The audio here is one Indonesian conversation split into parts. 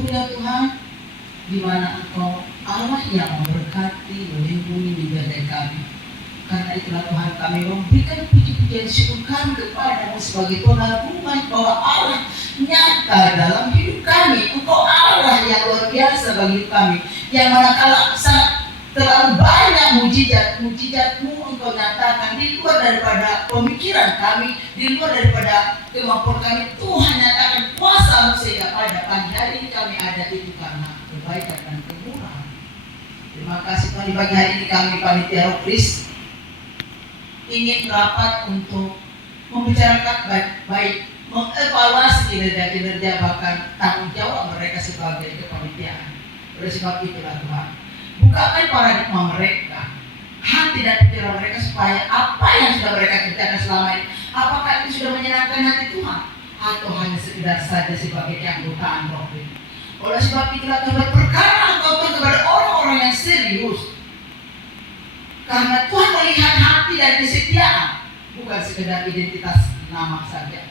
bersyukur ya Tuhan, di mana Engkau Allah yang memberkati, melindungi, menjaga kami. Karena itulah Tuhan, kami memberikan puji-pujian syukur kami kepada-Mu sebagai pengagungan bahwa Allah nyata dalam hidup kami. Engkau Allah yang luar biasa bagi hidup kami, yang manakala sangat terlalu banyak mujizat-mu Engkau nyatakan di luar daripada pemikiran kami, di luar daripada kemampuan kami. Tuhan nyatakan kuasa-Mu sehingga pada pagi hari ini kami ada itu karena kebaikan dan kemurahan. Terima kasih Tuhan, di pagi hari ini kami panitia Rokris ingin rapat untuk membicarakan baik-baik, mengevaluasi kinerja bahkan tanggung jawab mereka sebagai kepanitiaan. Oleh sebab itulah Tuhan, bukakan paradigma mereka, hati dan pikiran mereka, supaya apa yang sudah mereka kerjakan selama ini, apakah itu sudah menyenangkan hati Tuhan atau hanya sekedar saja sebagai keanggotaan Rokris. Oleh sebab itulah kami berperkara Tuhan kepada orang-orang yang serius, karena Tuhan melihat hati dan kesetiaan, bukan sekedar identitas nama saja.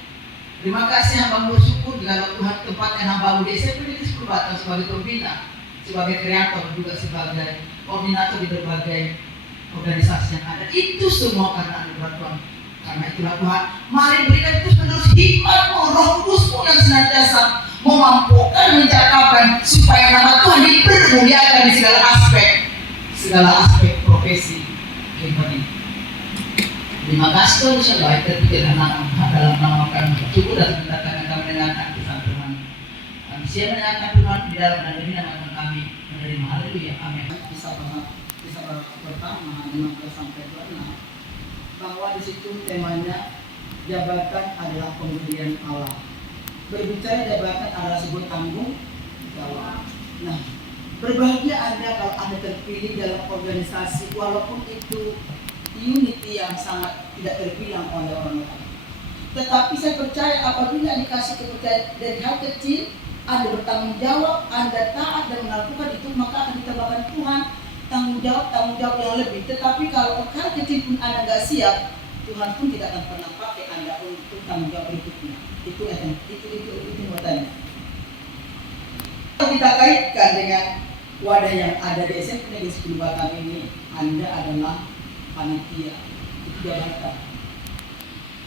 Terima kasih hamba bersyukur jika Tuhan tempatkan hamba di SMP Perbatasan sebagai pembina, sebagai kreator, juga sebagai koordinator di berbagai organisasi yang ada. Itu semua karena anugerah Tuhan. Karena itulah Tuhan, mari berikan terus menerus hikmat-Mu, Roh Kudus-Mu yang senantiasa memampukan, mencakapkan supaya nama Tuhan dipermuliakan di segala aspek profesi pribadi. Terima kasih Tuhan, saya baik terpikir dalam nama kami bersyukur dan mendatangkan kami mendengarkan pesan Tuhan. Kami siap mendengarkan Tuhan di dalam dan demi nama Tuhan kami menerima. Haleluya, amin. Kisah pertama 15 sampai 26, bahwa di situ temanya jabatan adalah pemberian Allah. Berbicara jabatan adalah sebuah tanggung jawab. Nah, berbahagia Anda kalau Anda terpilih dalam organisasi, walaupun itu unity yang sangat tidak terbilang oleh orang lain. Tetapi saya percaya apabila dikasih kepercayaan dari hal kecil, Anda bertanggung jawab, Anda taat dan melakukan itu, maka akan ditambahkan Tuhan tanggung jawab yang lebih. Tetapi kalau hal kecil pun Anda nggak siap, Tuhan pun tidak akan pernah pakai Anda untuk tanggung jawab berikutnya. Itu muatannya. Kalau kita kaitkan dengan wadah yang ada di SMP Negeri 10 Batam ini, Anda adalah panitia, itu jabatan.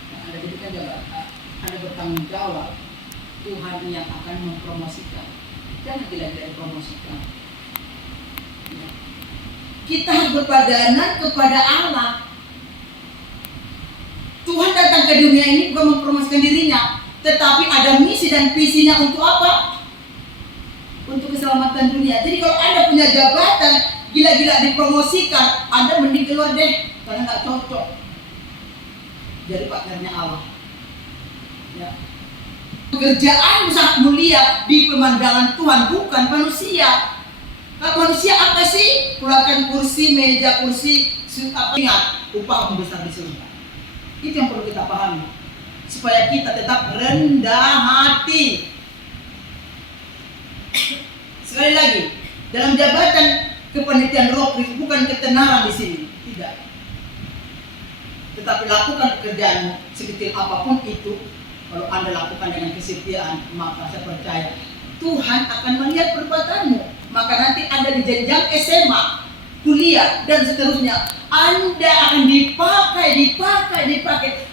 Nah, Anda jadikan jabatan, Anda bertanggung jawab. Tuhan yang akan mempromosikan, jangan gila-gila dipromosikan. Ya. Kita harus berpadanan kepada Allah. Tuhan datang ke dunia ini bukan mempromosikan dirinya, tetapi ada misi dan visinya untuk apa? Untuk keselamatan dunia. Jadi kalau Anda punya jabatan, gila-gila dipromosikan, Anda mending keluar deh, karena nggak cocok jadi partnernya Allah. Ya. Pekerjaan sangat mulia di pemandangan Tuhan, bukan manusia. Kalau manusia apa sih? Keluarkan kursi, meja kursi, ingat upah besar di surga. Itu yang perlu kita pahami, supaya kita tetap rendah hati. Sekali lagi, dalam jabatan kepanitiaan Rokris bukan ketenaran di sini, tidak. Tetapi lakukan pekerjaanmu sekecil apapun itu. Kalau Anda lakukan dengan kesetiaan, maka saya percaya Tuhan akan melihat perbuatanmu. Maka nanti Anda di jenjang SMA, kuliah dan seterusnya, Anda akan dipakai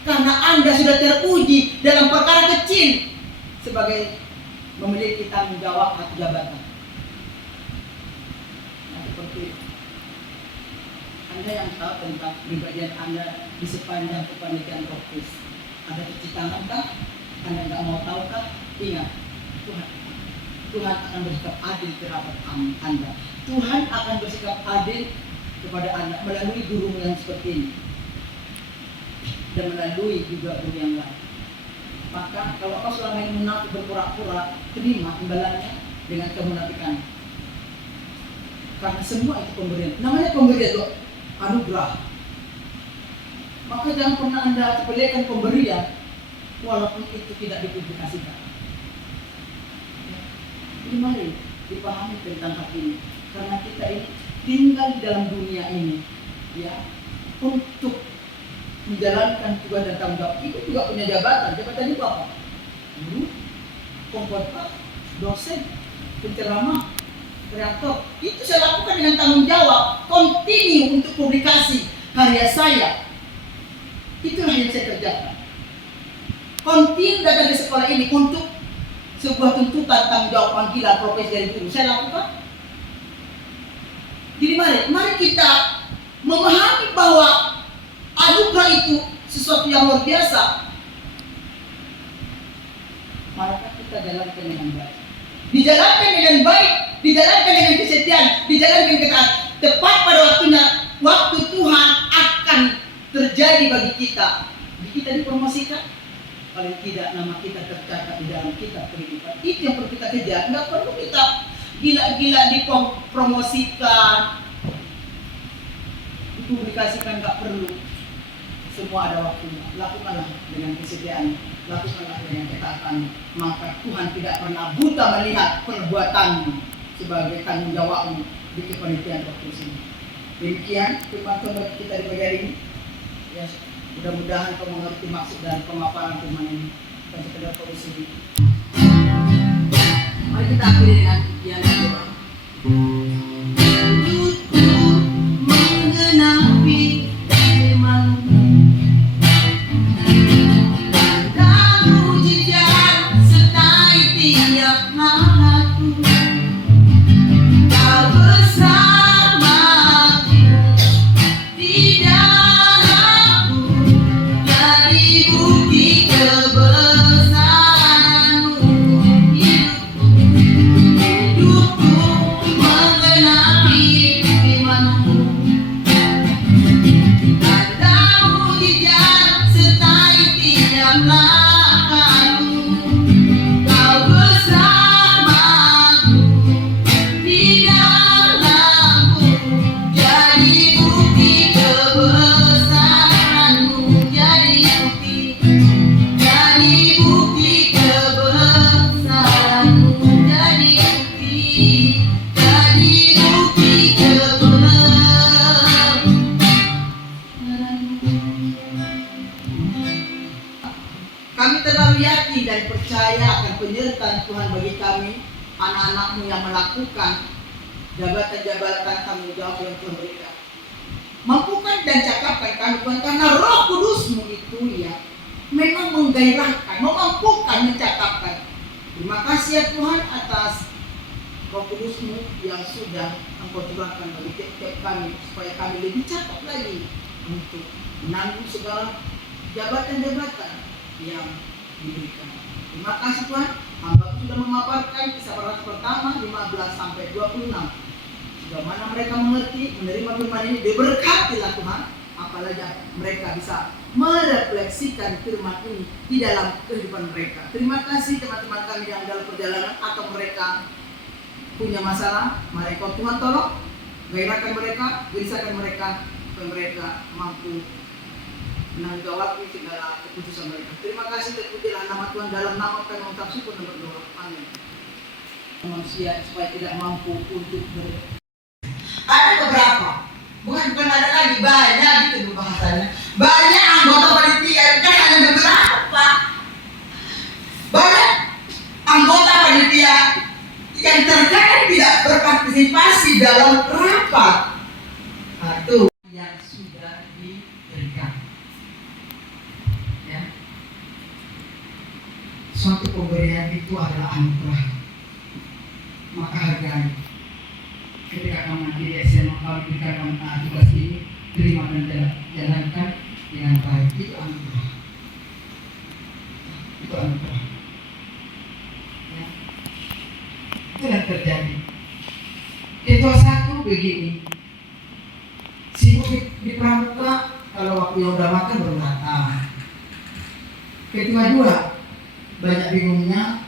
karena Anda sudah teruji dalam perkara kecil sebagai memiliki tanggung jawab atau jabatan. Nah, seperti Anda yang tahu tentang pribadian Anda di sepanjang kepanitiaan Rokris, ada cuci tangan kah? Anda nggak mau tahu kah? Ingat, Tuhan akan bersikap adil terhadap Anda. Tuhan akan bersikap adil kepada Anda melalui guru yang seperti ini dan melalui juga guru yang lain. Maka kalau kau selama ini munafik berpura-pura, terima imbalannya dengan kemunafikan. Karena semua itu pemberian. Namanya pemberian itu anugerah. Maka jangan pernah Anda sepelekan pemberian walaupun itu tidak dipublikasikan. Jadi mari dipahami tentang hal ini. Karena kita ini tinggal di dalam dunia ini, ya, untuk menjalankan tugas dan tanggung jawab. Itu juga punya jabatan. Jabatan itu apa? Guru, komputer, dosen. penceramah, kreator. Itu saya lakukan dengan tanggung jawab, continue untuk publikasi karya saya. Itulah yang saya kerjakan. Continue datang di sekolah ini untuk sebuah tuntutan tanggung jawab panggilan profesi dari guru. Saya lakukan. Jadi mari kita memahami bahwa anugerah itu sesuatu yang luar biasa. Maka kita jalankan dengan baik. Dijalankan dengan baik, dijalankan dengan kesetiaan, dijalankan dengan ketaatan. Tepat pada waktunya, waktu Tuhan akan terjadi bagi kita. Kita dipromosikan, paling tidak nama kita tercatat di dalam kitab kehidupan. Itu yang perlu kita kejar. Nggak perlu kita gila-gila dipromosikan, dipublikasikan, nggak perlu. Semua ada waktunya. Lakukanlah dengan kesediaan, lakukanlah dengan ketaatan. Maka Tuhan tidak pernah buta melihat perbuatanmu sebagai tanggung jawabmu di kepanitiaan waktu ini. Demikian firman Tuhan kita di pagi hari ini. Ya, mudah-mudahan kau mengerti maksud dan pemaparan firman ini. Dan sekedar solusi. Mari kita akhiri dengan yang doa. Kami terlalu yakin dan percaya akan penyertaan Tuhan bagi kami, anak-anak-Mu yang melakukan jabatan-jabatan tanggung jawab yang Tuhan berikan. Mampukan dan cakapkan kami Tuhan, karena Roh Kudus-Mu itu ya memang menggairahkan, memampukan, mencakapkan. Terima kasih ya Tuhan atas Roh Kudus-Mu yang sudah Engkau curahkan bagi tiap-tiap kami, supaya kami lebih cakap lagi untuk menanggung segala jabatan-jabatan yang diberikan. Terima kasih Tuhan. Hamba sudah memaparkan kisah para rasul pertama 15 sampai 26. Sudah mana mereka mengerti, menerima firman ini, diberkatilah Tuhan. Apalagi mereka bisa merefleksikan firman ini di dalam kehidupan mereka. Terima kasih teman-teman kami yang dalam perjalanan atau mereka punya masalah. Mari Kau Tuhan tolong gairahkan mereka, gelisahkan mereka, supaya mereka mampu menanggapi segala keputusan mereka. Terima kasih, terpujilah nama Tuhan. Dalam nama kami mengucap syukur dan berdoa. Amin. Manusia supaya tidak mampu untuk ada beberapa, bukan ada lagi, banyak gitu bahasanya. Banyak anggota panitia, kan hanya beberapa. Banyak anggota panitia yang terkadang tidak berpartisipasi dalam rapat. Itu yang sudah diberikan. Suatu pemberian itu adalah anugerah, maka hargai. Ketika kamu nanti di SMA kamu diberikan tugas ini, terima dan jalankan dengan baik. Itu anugerah. Itu anugerah. Ya. Itu yang terjadi. Ketua satu begini, sibuk di pramuka, kalau waktu udah makan baru datang. Ketua dua banyak bingungnya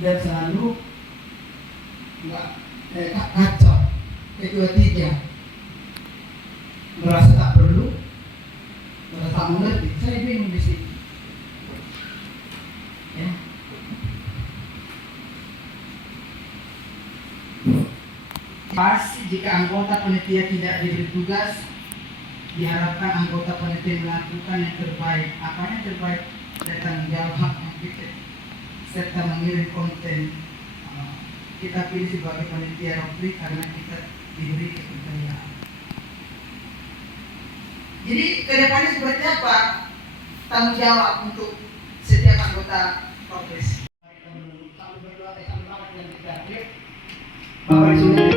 dan selalu kacau. Kedua tiga merasa tak perlu, merasa tak mengerti. Saya bingung di sini. Ya. Pasti jika anggota panitia tidak diberi tugas, diharapkan anggota panitia melakukan yang terbaik. Apa yang terbaik? Tanggung jawab yang kita. serta mengirim konten. Kita pilih sebagai panitia Rotary karena kita diberi kepercayaan. Jadi kedepannya seperti apa tanggung jawab untuk setiap anggota Progres? Bapak